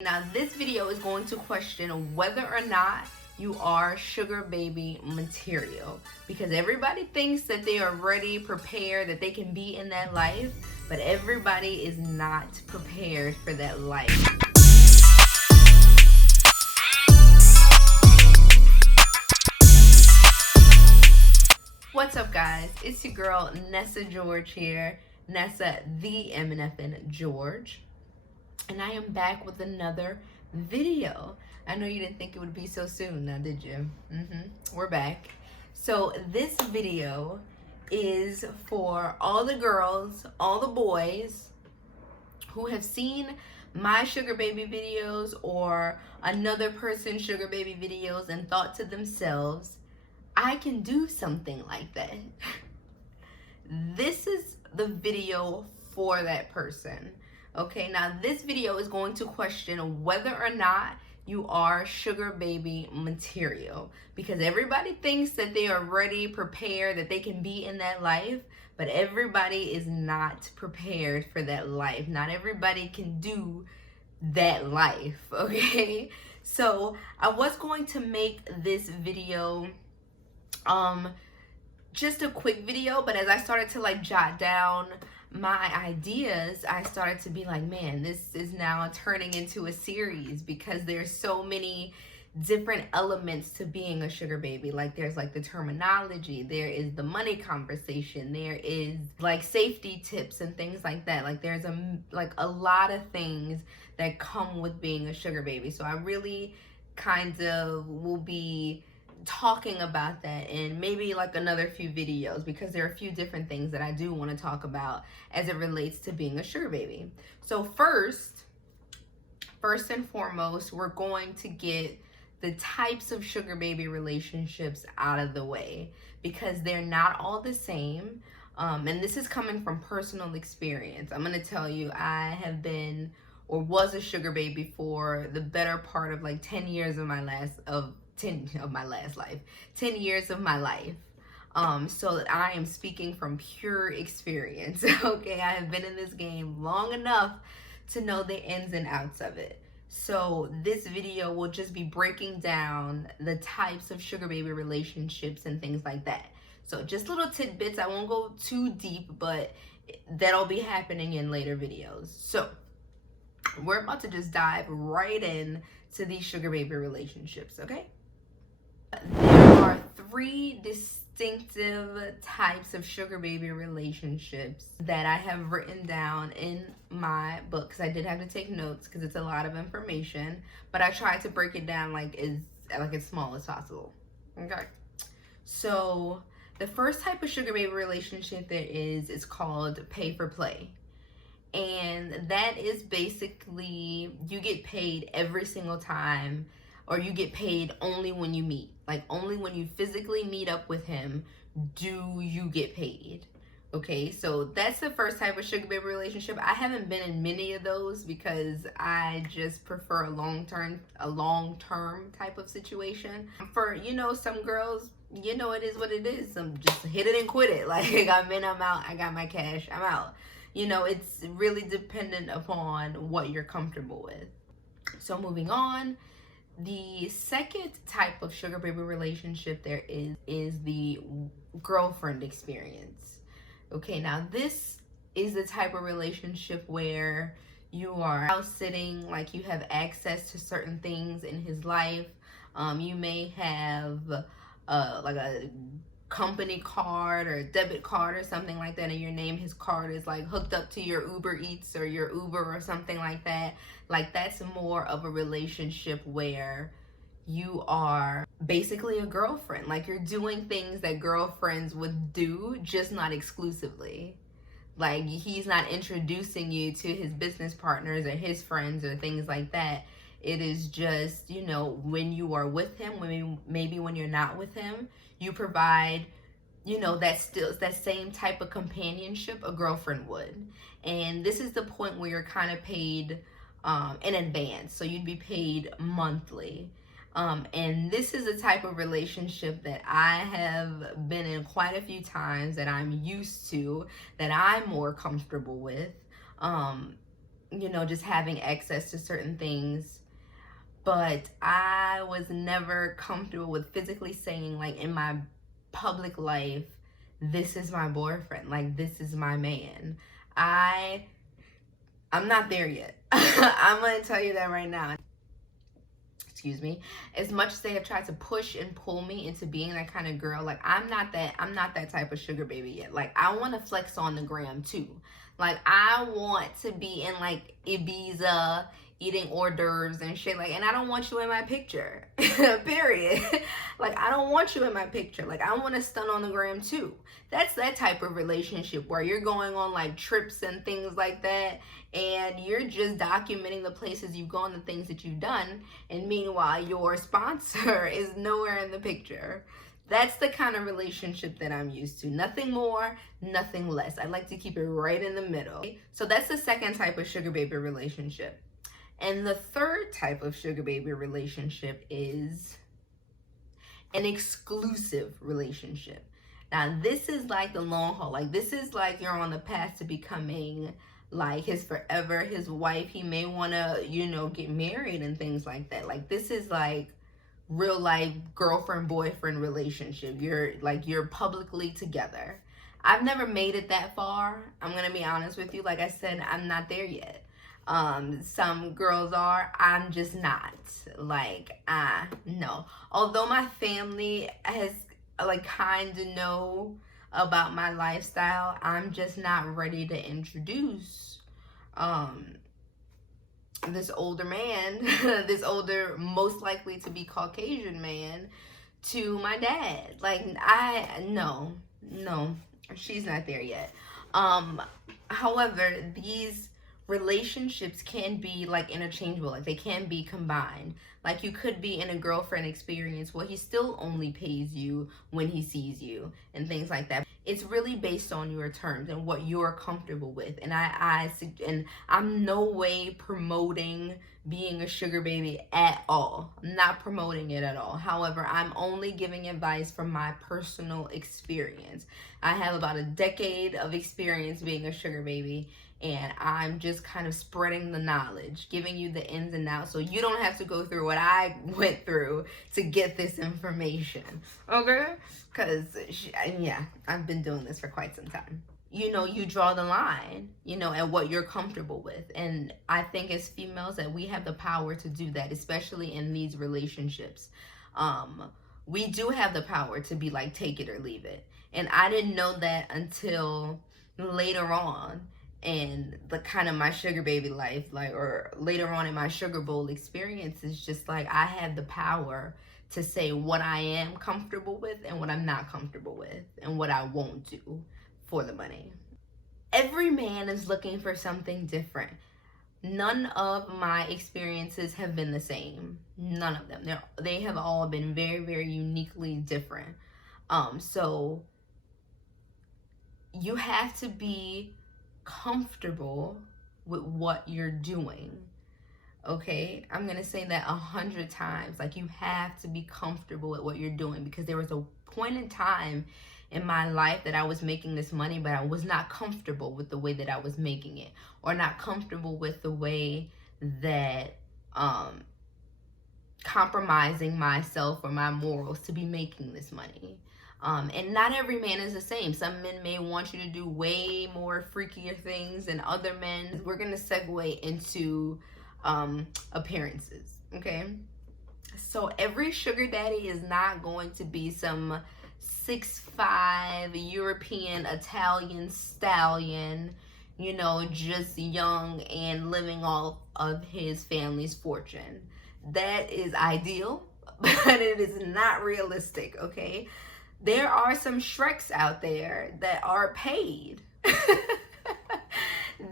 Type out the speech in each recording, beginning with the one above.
Now this video is going to question whether or not you are sugar baby material, because everybody thinks that they are ready, prepared, that they can be in that life, but everybody is not prepared for that life. What's up, guys? It's your girl Nessa George here, Nessa the MNFN George, and I am back with another video. I know you didn't think it would be so soon, now did you? We're back. So this video is for all the girls, all the boys who have seen my sugar baby videos or another person's sugar baby videos and thought to themselves, I can do something like that. This is the video for that person. Okay, now this video is going to question whether or not you are sugar baby material, because everybody thinks that they are ready, prepared, that they can be in that life, but everybody is not prepared for that life. Not everybody can do that life, okay? So I was going to make this video just a quick video, but as I started to jot down my ideas, I started to be like, man, this is now turning into a series, because there's so many different elements to being a sugar baby. Like there's the terminology, there is the money conversation, there is safety tips and things like that. There's a lot of things that come with being a sugar baby. So I really kind of will be talking about that in maybe another few videos, because there are a few different things that I do want to talk about as it relates to being a sugar baby. So first and foremost, we're going to get the types of sugar baby relationships out of the way, because they're not all the same. And this is coming from personal experience. I'm going to tell you, I have been or was a sugar baby for the better part of 10 years of my life. 10 years of my life. So that I am speaking from pure experience. Okay, I have been in this game long enough to know the ins and outs of it. So this video will just be breaking down the types of sugar baby relationships and things like that. So just little tidbits. I won't go too deep, but that'll be happening in later videos. So we're about to just dive right in to these sugar baby relationships, okay? There are three distinctive types of sugar baby relationships that I have written down in my book, because I did have to take notes because it's a lot of information, but I tried to break it down as small as possible. Okay, so the first type of sugar baby relationship there is called pay for play. And that is basically you get paid every single time, or you get paid only when you meet. Only when you physically meet up with him do you get paid. Okay, so that's the first type of sugar baby relationship. I haven't been in many of those because I just prefer a long-term type of situation. For, some girls, it is what it is. Just hit it and quit it. I'm in, I'm out, I got my cash, I'm out. It's really dependent upon what you're comfortable with. So moving on, the second type of sugar baby relationship there is the girlfriend experience. Okay, now this is the type of relationship where you are house sitting, you have access to certain things in his life. You may have a company card or a debit card or something like that, and your name, his card is hooked up to your Uber Eats or your Uber or something like that. That's more of a relationship where you are basically a girlfriend. You're doing things that girlfriends would do, just not exclusively. He's not introducing you to his business partners or his friends or things like that. It is just, when you are with him, maybe when you're not with him, you provide, that same type of companionship a girlfriend would. And this is the point where you're kind of paid in advance. So you'd be paid monthly. And this is a type of relationship that I have been in quite a few times, that I'm used to, that I'm more comfortable with. you know, just having access to certain things. But I was never comfortable with physically saying, like, in my public life, this is my boyfriend, like, this is my man. I'm not there yet. I'm gonna tell you that right now. Excuse me. As much as they have tried to push and pull me into being that kind of girl, like, I'm not that type of sugar baby yet. Like, I want to flex on the gram too. Like, I want to be in, like, Ibiza eating hors d'oeuvres and shit, like, and I don't want you in my picture. Period. Like, I don't want you in my picture. Like, I want to stun on the gram too. That's that type of relationship where you're going on, like, trips and things like that, and you're just documenting the places you've gone, the things that you've done, and meanwhile your sponsor is nowhere in the picture. That's the kind of relationship that I'm used to. Nothing more, nothing less. I like to keep it right in the middle. So that's the second type of sugar baby relationship. And the third type of sugar baby relationship is an exclusive relationship. Now, this is like the long haul. Like, this is like you're on the path to becoming like his forever, his wife. He may want to, you know, get married and things like that. Like, this is like real life girlfriend boyfriend relationship. You're publicly together. I've never made it that far. I'm gonna be honest with you. Like I said, I'm not there yet. Some girls are. I'm just not. Like, no. Although my family has, like, kind of know about my lifestyle, I'm just not ready to introduce this older man, this older, most likely to be Caucasian man, to my dad. Like, no, she's not there yet. However, these relationships can be, like, interchangeable. Like, they can be combined. Like, you could be in a girlfriend experience where he still only pays you when he sees you and things like that. It's really based on your terms and what you're comfortable with. And I'm no way promoting being a sugar baby at all. I'm not promoting it at all. However, I'm only giving advice from my personal experience. I have about a decade of experience being a sugar baby, and I'm just kind of spreading the knowledge, giving you the ins and outs, so you don't have to go through what I went through to get this information, okay? Because, yeah, I've been doing this for quite some time. You know, you draw the line, you know, at what you're comfortable with. And I think as females that we have the power to do that, especially in these relationships. We do have the power to be like, take it or leave it. And I didn't know that until later on in the kind of my sugar baby life, like, or later on in my sugar bowl experience. Is just like, I have the power to say what I am comfortable with and what I'm not comfortable with and what I won't do for the money. Every man is looking for something different. None of my experiences have been the same. None of them. They have all been very, very uniquely different. So you have to be comfortable with what you're doing. Okay, I'm gonna say that 100 times. Like, you have to be comfortable with what you're doing, because there was a point in time in my life that I was making this money, but I was not comfortable with the way that I was making it, or not comfortable with the way that compromising myself or my morals to be making this money. And not every man is the same. Some men may want you to do way more freakier things than other men. We're gonna segue into appearances, okay? So every sugar daddy is not going to be some 6'5" European Italian stallion, you know, just young and living off of his family's fortune. That is ideal, but it is not realistic, okay? There are some Shreks out there that are paid.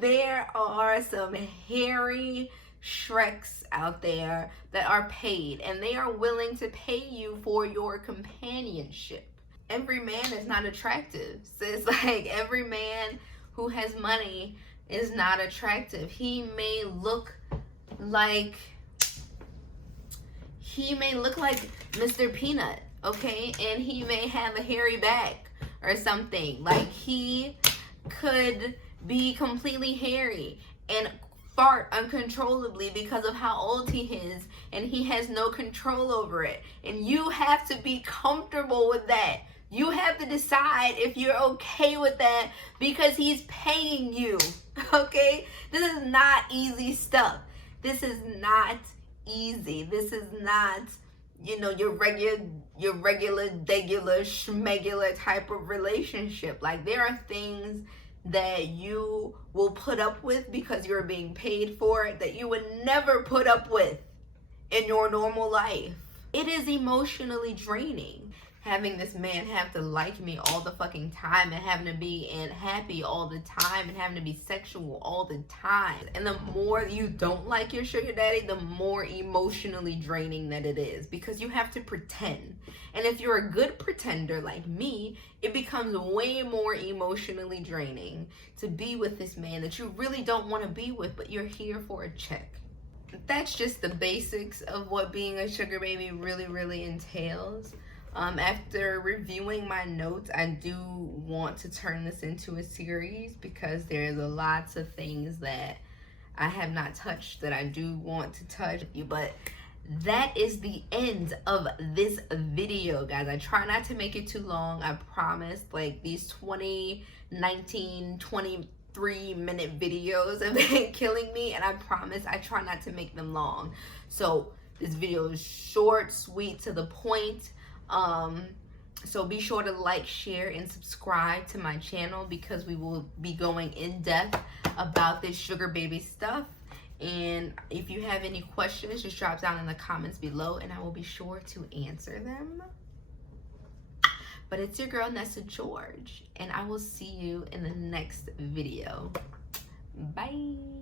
There are some hairy Shreks out there that are paid, and they are willing to pay you for your companionship. Every man is not attractive. So it's like, every man who has money is not attractive. He may look like Mr. Peanut, okay? And he may have a hairy back or something. Like, he could be completely hairy. And fart uncontrollably because of how old he is, and he has no control over it. And you have to be comfortable with that. You have to decide if you're okay with that because he's paying you. Okay? This is not easy stuff. This is not easy. This is not, your regular, degular, schmegular type of relationship. Like, there are things that you will put up with because you're being paid for it that you would never put up with in your normal life. It is emotionally draining having this man have to like me all the fucking time, and having to be happy all the time, and having to be sexual all the time. And the more you don't like your sugar daddy, the more emotionally draining that it is, because you have to pretend. And if you're a good pretender like me, it becomes way more emotionally draining to be with this man that you really don't want to be with, but you're here for a check. That's just the basics of what being a sugar baby really entails. After reviewing my notes, I do want to turn this into a series because there's lots of things that I have not touched that I do want to touch. But that is the end of this video, guys. I try not to make it too long. I promise. Like, these 23-minute videos have been killing me, and I promise I try not to make them long. So this video is short, sweet, to the point. So be sure to like, share, and subscribe to my channel because we will be going in depth about this sugar baby stuff. And if you have any questions, just drop down in the comments below and I will be sure to answer them. But it's your girl Nessa George, and I will see you in the next video. Bye.